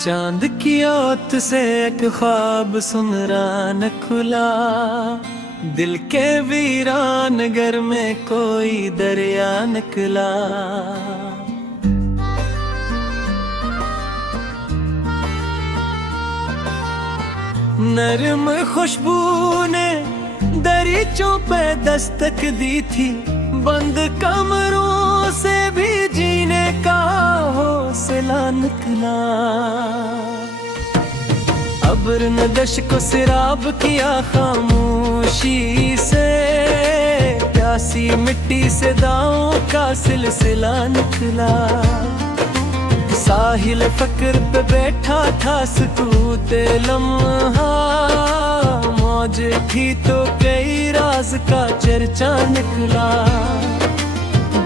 चांद की ओट से एक ख्वाब सुनरा न खुला, दिल के वीरान घर में कोई दरिया निकला। नरम खुशबू ने दरीचों पे दस्तक दी थी, बंद कमरों से भी जीने का हौसला निकला। अब्र ने दश को सिराब किया खामोशी से, प्यासी मिट्टी से दाओं का सिलसिला निकला। साहिल फक्र पे बैठा था सुकूते लम्हा, मौज थी तो कई राज का चर्चा निकला।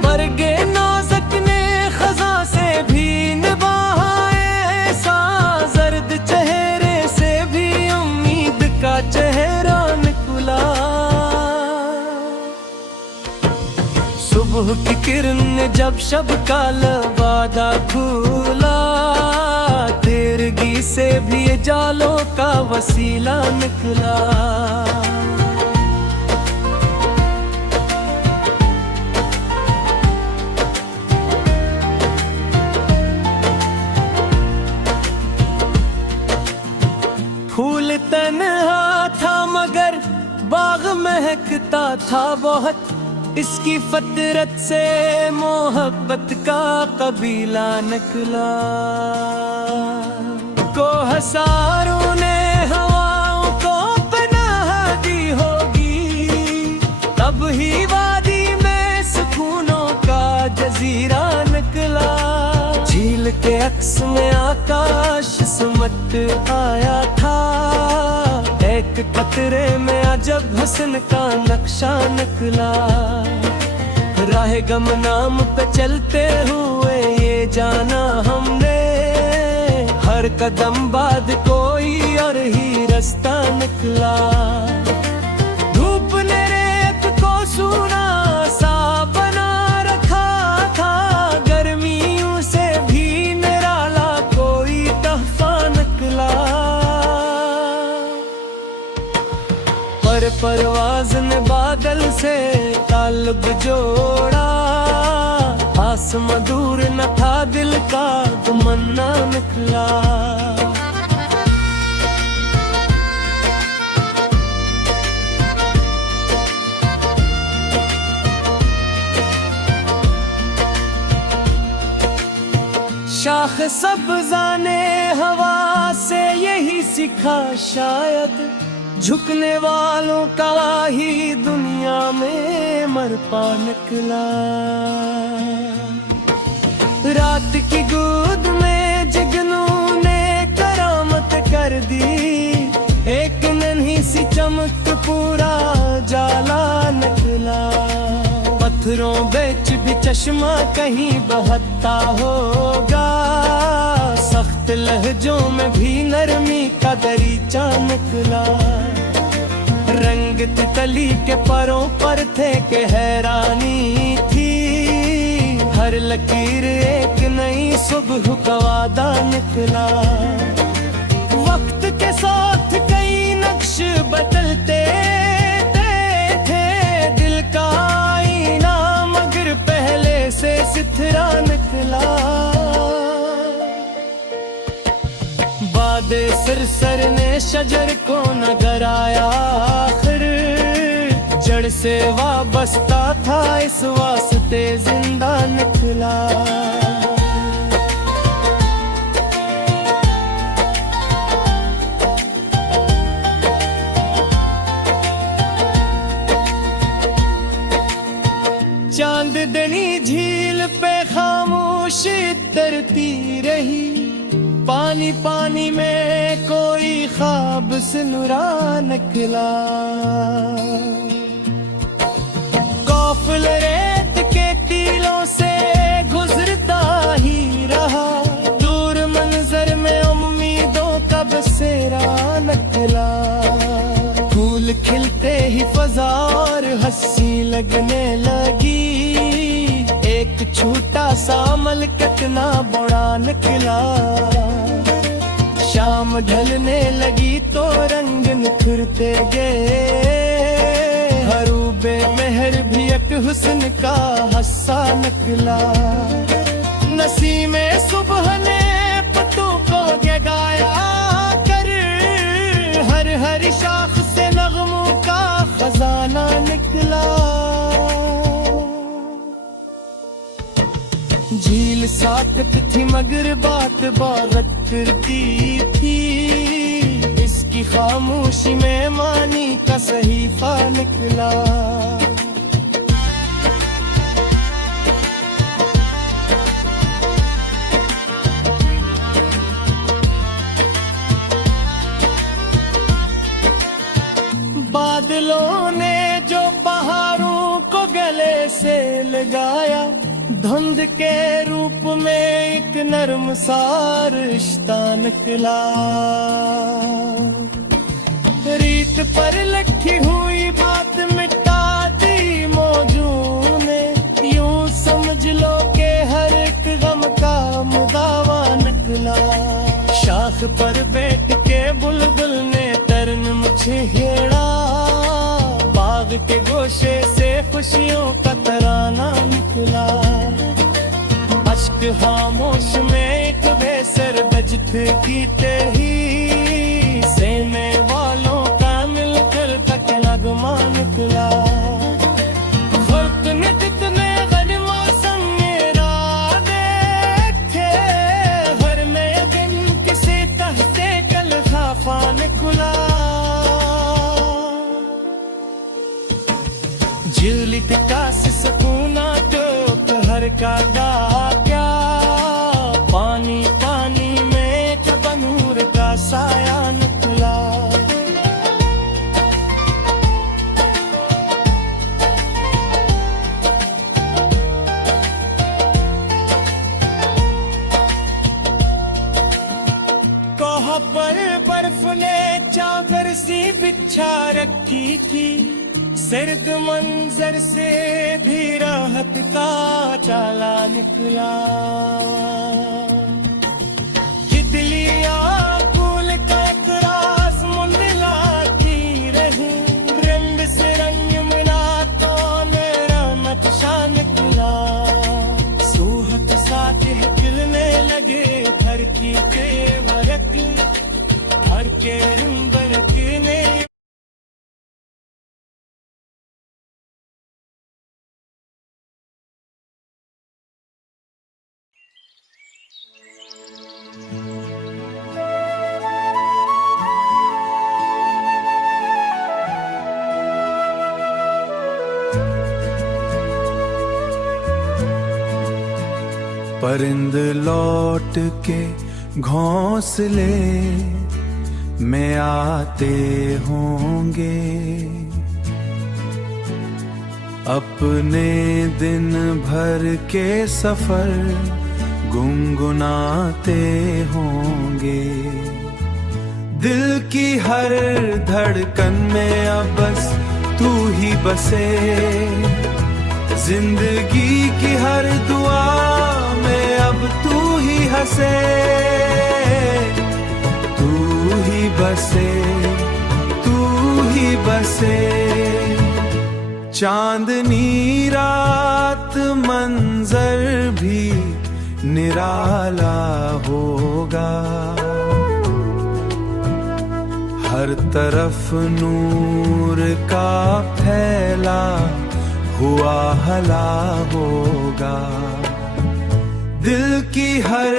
बरगे नाज़क ने खज़ा से भी निभाए ऐसा, जर्द चेहरे से भी उम्मीद का चेहरा निकला। सुबह की किरण ने जब शब का लबादा खुला, तेरगी से भी जालों का वसीला निकला। फूल तन्हा था मगर बाग महकता था बहुत, इसकी फतरत से मोहब्बत का कबीला निकला। को हसारों ने हवाओं को पनाह दी होगी, तब ही वादी में सुकूनों का जजीरा निकला। झील के अक्स में आकाश सुमत आया था, एक कतरे में अजब हसन का नक्शा निकला। राह गम नाम पे चलते हुए ये जाना हमने, हर कदम बाद कोई और ही रास्ता निकला। धूप ने रेत को सूना सा बना रखा था, गर्मियों से भी निराला कोई तहफा निकला। पर परवाज़ ने बादल से ताल्लुक जोड़ा, आसमां दूर न था दिल का तमन्ना निकला। शाख सब्ज़ा ने हवा से यही सीखा शायद, झुकने वालों का ही दुनिया में मरपा निकला। रात की गोद में जुगनू ने करामत कर दी, एक नन्ही सी चमक पूरा जाला निकला। पत्थरों बेच भी चश्मा कहीं बहता होगा, सख्त लहजों में भी नरमी का दरीचा निकला। रंग तितली के परों पर थे कि हैरानी थी, हर लकीर एक नई सुबह का वादा निकला। वक्त के साथ कई नक्श बदलते थे, दिल का आईना मगर पहले से सिथरा निकला। बादे सिरसर ने शजर को न गराया, आखिर जड़ से वाबस्ता था इस वास्ते जिंदा निकला। चांदनी झील पे खामोश तरती रही, पानी पानी में कोई ख्वाब से नुरा निकला। काफिले रेत के टीलों से गुजरता ही रहा, दूर मंजर में उम्मीदों का बसेरा निकला। फूल खिलते ही फजा और हंसी लगने लगी, एक छोटा सा मलकत ना बड़ा निकला। शाम ढलने लगी तो रंग निखरते गए, हरूबे मेहर भी एक हुस्न का हस्सा निकला। नसीमे सुबह ने पत्तों को जगाया कर, हर हर शाख से नगमों का खजाना निकला। झील साकत थी मगर बात बात करती थी, इसकी खामोशी में मानी का सहीफा निकला। बादलों ने जो पहाड़ों को गले से लगाया, धुंध के रूप में एक नर्म सा रिश्ता निकला। रीत पर लिखी हुई बात मिटा दी मौजू ने, यूं समझ लो के हर एक गम का मुदावा निकला। शाख पर बैठ के बुलबुल ने तरन छेड़ा, बाग के गोशे से खुशियों का तराना निकला। अश्क खामोश में एक बेसर बजते गीते ही, सेने वालों का मिलकर तक नगमा निकला। खुद ने जितने गन मौसम मेरा देखे, हर नए दिन किसी तहते कल खाफा निकला। जिलित का सुकूना तो हर का गा क्या, पानी पानी में तबनूर का साया निकला। कोह पर बर्फ ने चादर सी बिछा रखी थी, सर्द मंजर से भी राहत का चाला निकला। तितलियां फूल का तरास मुंडलाती रही, रंग से रंग मिला तो मेरा नक्शा निकला। सूहत साथ खिलने लगे धरती के वरक, हर के बरक ने परिंद लौट के घोंसले में आते होंगे, अपने दिन भर के सफर गुनगुनाते होंगे। दिल की हर धड़कन में अब बस तू ही बसे, जिंदगी की हर दुआ में अब तू ही हंसे। तू ही बसे, तू ही बसे। चांदनी रात मंजर भी निराला होगा, हर तरफ नूर का फैला हुआ हला होगा। दिल की हर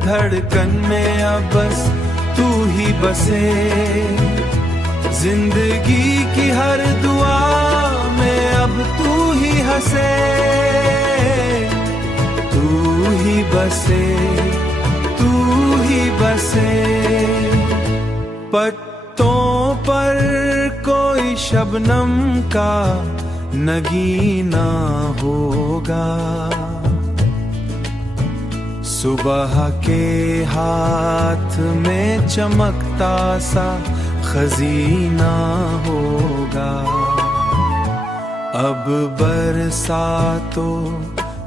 धड़कन में अब बस तू ही बसे, जिंदगी की हर दुआ में अब तू ही हंसे। तू ही बसे, तू ही बसे। पत्तों पर कोई शबनम का नगीना होगा, सुबह के हाथ में चमकता सा खजीना होगा। अब बरसातों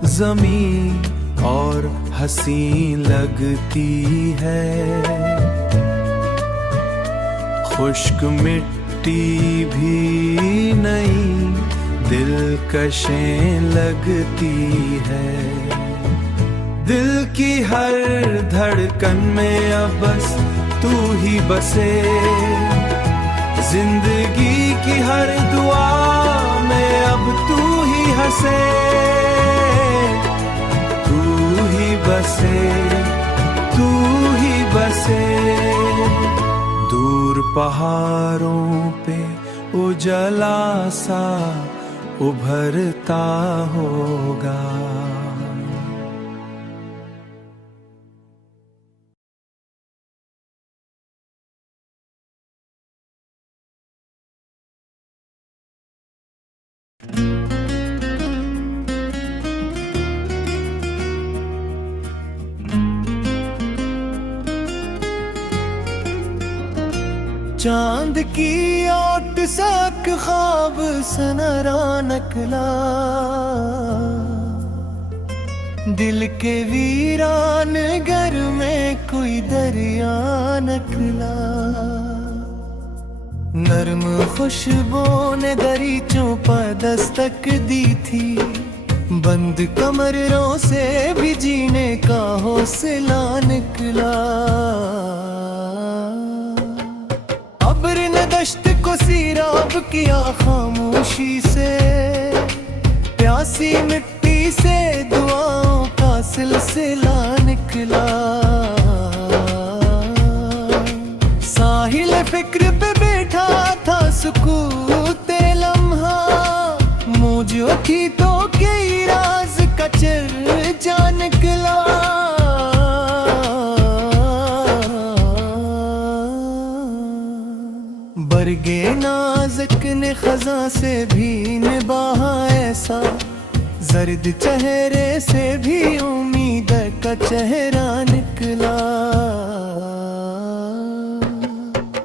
जमीन और हंसी लगती है, खुश्क मिट्टी भी नहीं दिलकशें लगती है। दिल की हर धड़कन में अब बस तू ही बसे, जिंदगी की हर दुआ में अब तू ही हंसे, तू ही बसे, तू ही बसे। दूर पहाड़ों पे उजला सा उभरता होगा। चांद की ओट साक ख्वाब सनरा नकला, दिल के वीरान घर में कोई दरिया नकला। नर्म खुशबू ने दरीचों पर दस्तक दी थी, बंद कमरों से भी जीने का हौसला निकला। अब्र ने दश्त को सीराब किया खामोशी से, प्यासी मिट्टी से दुआओं का सिलसिला निकला। साहिल फिक्र पे बैठा था सुकूते लम्हा, मौज उठी तो कई राज का चर्चा निकला। बरगे नाज़ुक ने खज़ा से भी निभाया ऐसा, जर्द चेहरे से भी उम्मीद का चेहरा निकला।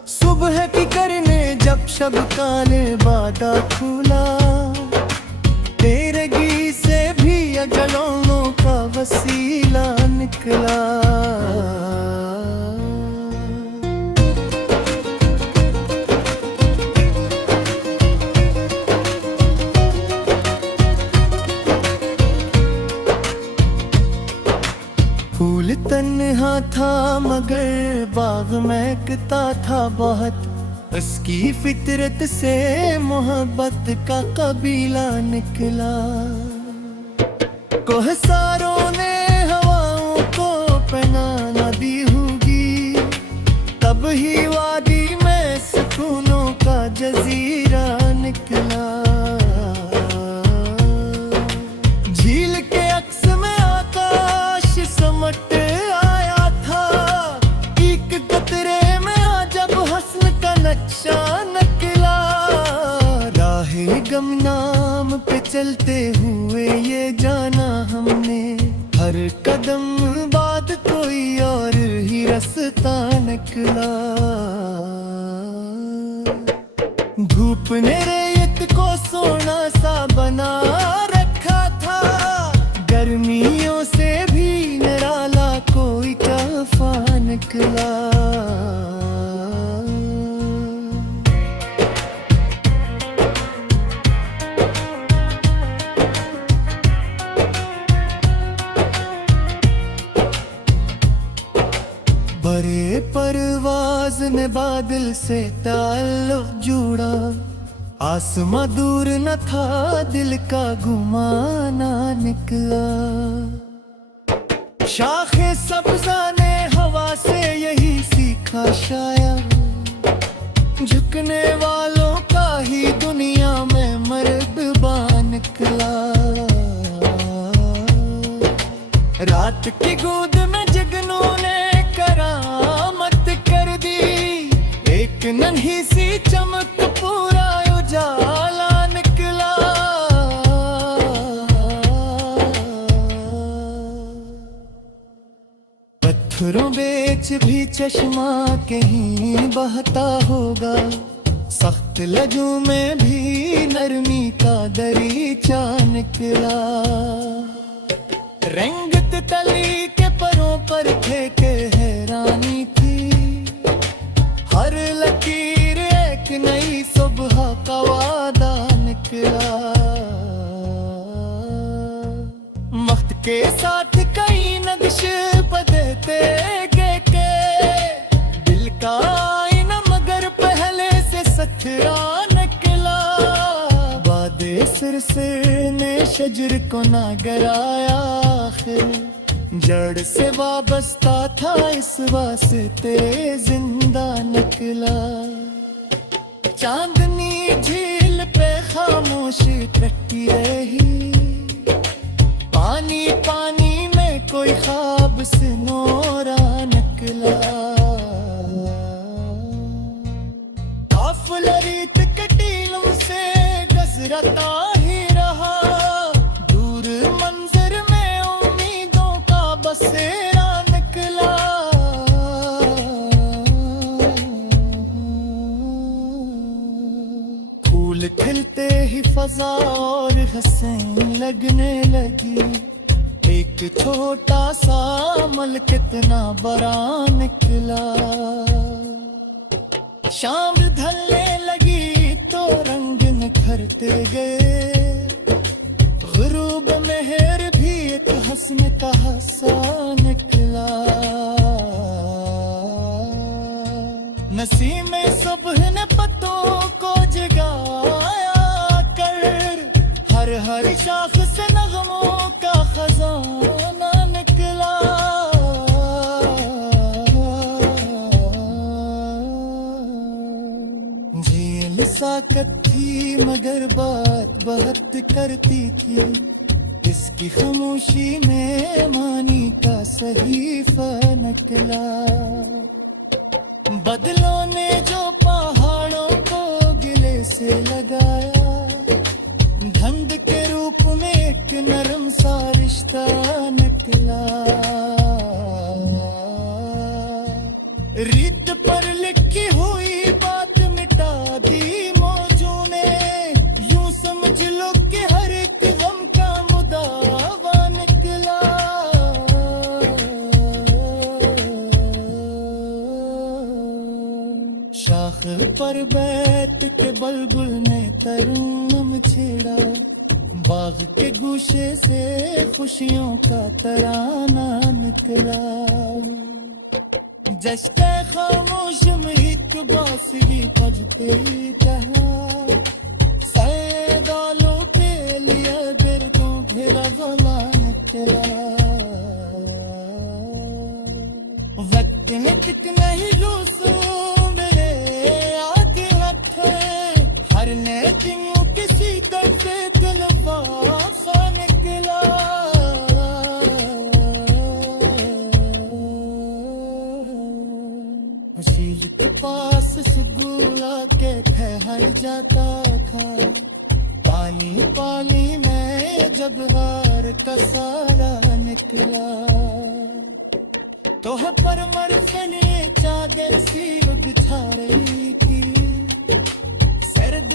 सुबह की करने जब शब का लिबादा खुला, तेरगी से भी अजलों का वसीला निकला। फूल तन्हा था मगर बाग महकता था बहुत, उसकी फितरत से मोहब्बत का कबीला निकला। कोहसारों ने हवाओं को पहना दी होगी, तब ही वादी में सुकूनों का जजीरा निकला। झील के अक्स में आकाश समट आया था, एक कतरे में जब हस्न का नक्शा निकला। राहे गमनाम पे चलते हुए ये जाना हमने, हर कदम बाद कोई और ही रास्ता निकला। धूप ने रेत को सोना सा बना रखा था, गर्मियों से भी निराला कोई तोहफा निकला। बड़े परवाज ने बादल से ताल्लुक जोड़ा, आसमां दूर न था दिल का घुमाना निकला। शाखे सब्ज़ा ने हवा से यही सीखा शायद, झुकने वालों का ही दुनिया में मर्तबा निकला। रात की गोद में जगनों ने करामत कर दी, एक नन्ही सी चमक पूरा उजाला निकला। पत्थरों बेच भी चश्मा कहीं बहता होगा, सख्त लजों में भी नरमी का दरीचा निकला। रंगत तली के परों पर थे के हैरानी थी, हर लकीर नई सुबह का वादा निकला। वक्त के साथ कई नक्श बदलते गए के दिल का आईना मगर पहले से सथरा निकला। वादे सिर ने शजर को ना गिराया, आखिर जड़ से वाबस्ता था इस वास्ते जिंदा निकला। चांदनी झील पे खामोशी टकी रही, पानी पानी में कोई ख्वाब से नोरा निकला। काफिला रीत के टीलों से गुजरता ही रहा, दूर मंजर में उम्मीदों का बसेरा निकला। फूल खिलते ही फजा और हंसने लगने लगी, एक छोटा सा अमल कितना बड़ा निकला। शाम ढलने लगी तो रंग निखरते गए, गुरूब मेहर भी एक हंसने का हंसा निकला। नसीम सुबह ने पत्तों को जगाया कर, हर हर शाख से नगमों का खजाना निकला। झील साकत थी मगर बात बहुत करती थी, इसकी खामोशी में मानी का सहीफा निकला। बदलों ने जो पहाड़ों को गिले से लगाया, धंध के रूप में एक नरम सा रिश्ता निकला। रीत पर लिखी हुई बात मिटा दी मौजों ने, यूं समझ लो कि हर एक गम का मुदावा निकला। शाख पर बैठ के बुलबुल ने तरन्नुम छेड़ा, बाग के गूशे से खुशियों का तराना निकला। जश्न खामोश में एक बांसुरी बजते कहा, सैदालों पे लिया बिरदों घेरा गला निकला। वक्त ने कितना ही लूसूं मेरे आगे रखे, हर नए दिन किसी तरफ दिल वासा निकला। मशील के पास सुबह के ठहर जाता था, पानी पानी में जब हार का सारा निकला। तो पर मरफे ने चादर सी बिछा रही थी, सर्द